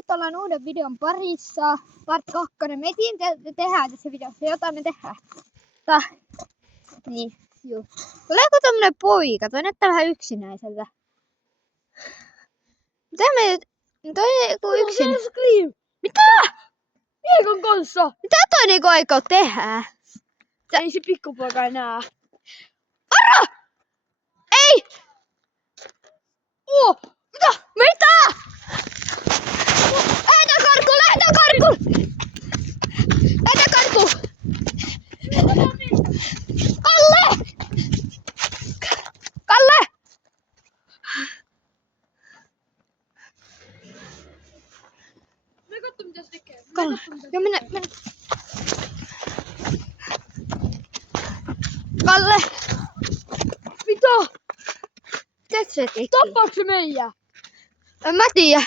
nyt ollaan uuden videon parissa. Part 2. Me tehdään tässä videossa jotain me tehdään. Niin, juu. Tuleeko tommonen poika? Toi näyttää vähän yksinäiseltä. Mitä me... Toi joku yksin... Mitä? Miekon kanssa! Mitä toi niinku aikoo tehdä? Ei se pikkupoika enää. Varo! Ei! Mitä? Mitä? Lähdetään karkuun! Lähdetään karkuun! Lähdetään karkuun! Kalle! Kalle! Me katso mitä se tekee. Kalle. Joo, mennä. Kalle! Mitä? Mitä se teki? Tappaako se meijää? En mä tiedä.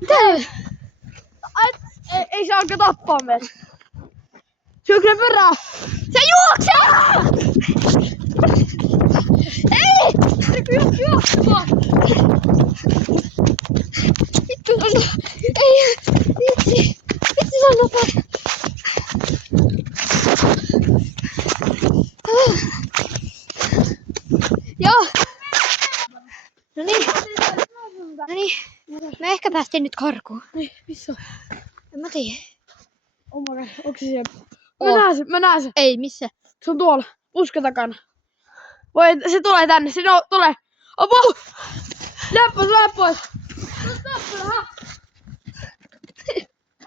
Mitä? Ei se alkaa tappaa meitä. Syökö perään? Se juoksee! Ei! Se juoksee! Vittu sano! Ei! Vitsi! Vitsi sano paljon! Joo! Noniin. Me ehkä päästiin nyt karkuun. Niin, missä on? En mä tiedä. Oh my god, onko se siellä? On. Mä näen sen. Ei, missä? Se on tuolla, puskan takana. Voi, se tulee tänne, se tulee. Opo! Läppä pois!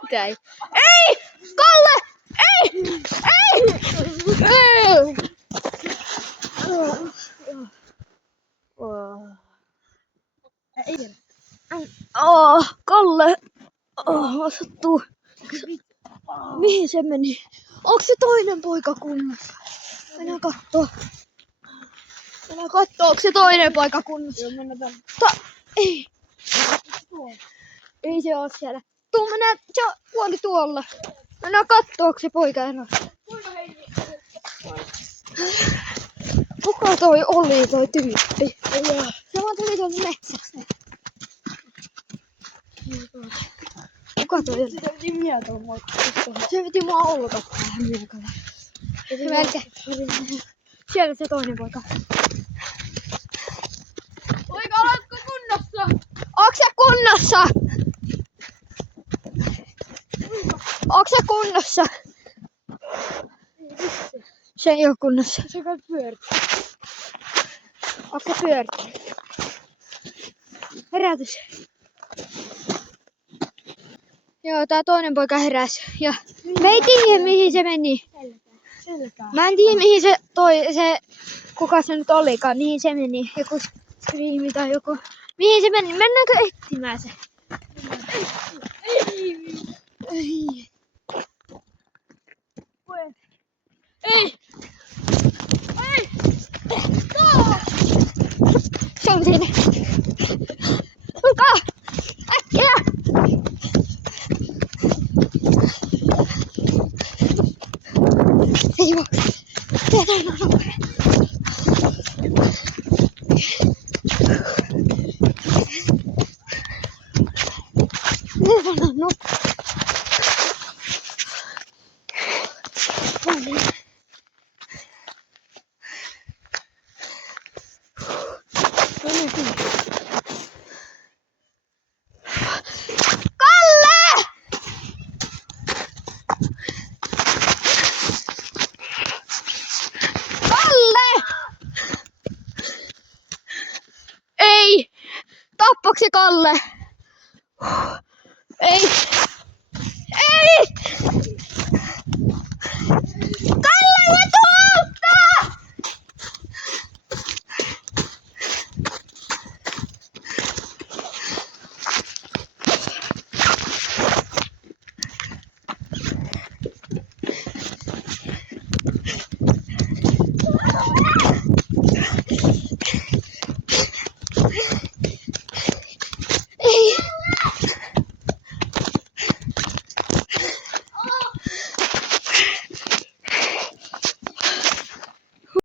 Mitä ei? Ei! Kalle! Ei! Ei! Ei! Kalle! Sattuu. Mihin se meni? Onko se toinen poika kunnossa? Mennään kattoo. Onko se toinen poika kunnossa? Joo, mennään tänne. Ei. Ei se oo siellä. Tuu mennään, se kuoli tuolla. Mennään kattoo, onko se poika enää. Kuka toi oli toi tyyppi? Se vaan tuli tuolta metsästä. Kuka toi oli? Se veti mietoon moikka. Se veti mua olkapäähän miekalla. Siellä se toinen poika. Poika, oletko kunnossa? Onks se kunnossa? Onks se kunnossa? Se ei oo kunnossa. Se kai pyörittää. Onks se pyörittänyt? Herätys. Joo, tää toinen poika heräsi. Ja me ei tiedä mihin se meni. Selkää. Mä en tiedä mihin se kuka se nyt olikaan, mihin se meni. Joku Screami tai joku. Mihin se meni? Mennäänkö etsimään se? Ei. Ei. Se on siinä. Tulkaa! Äkkiä! Se juoksee. Tehdään on nopea. Tehdään on nopea. Kalle! Kalle! Ei! Tappoiko se Kalle? Ei! Ei! Kalle,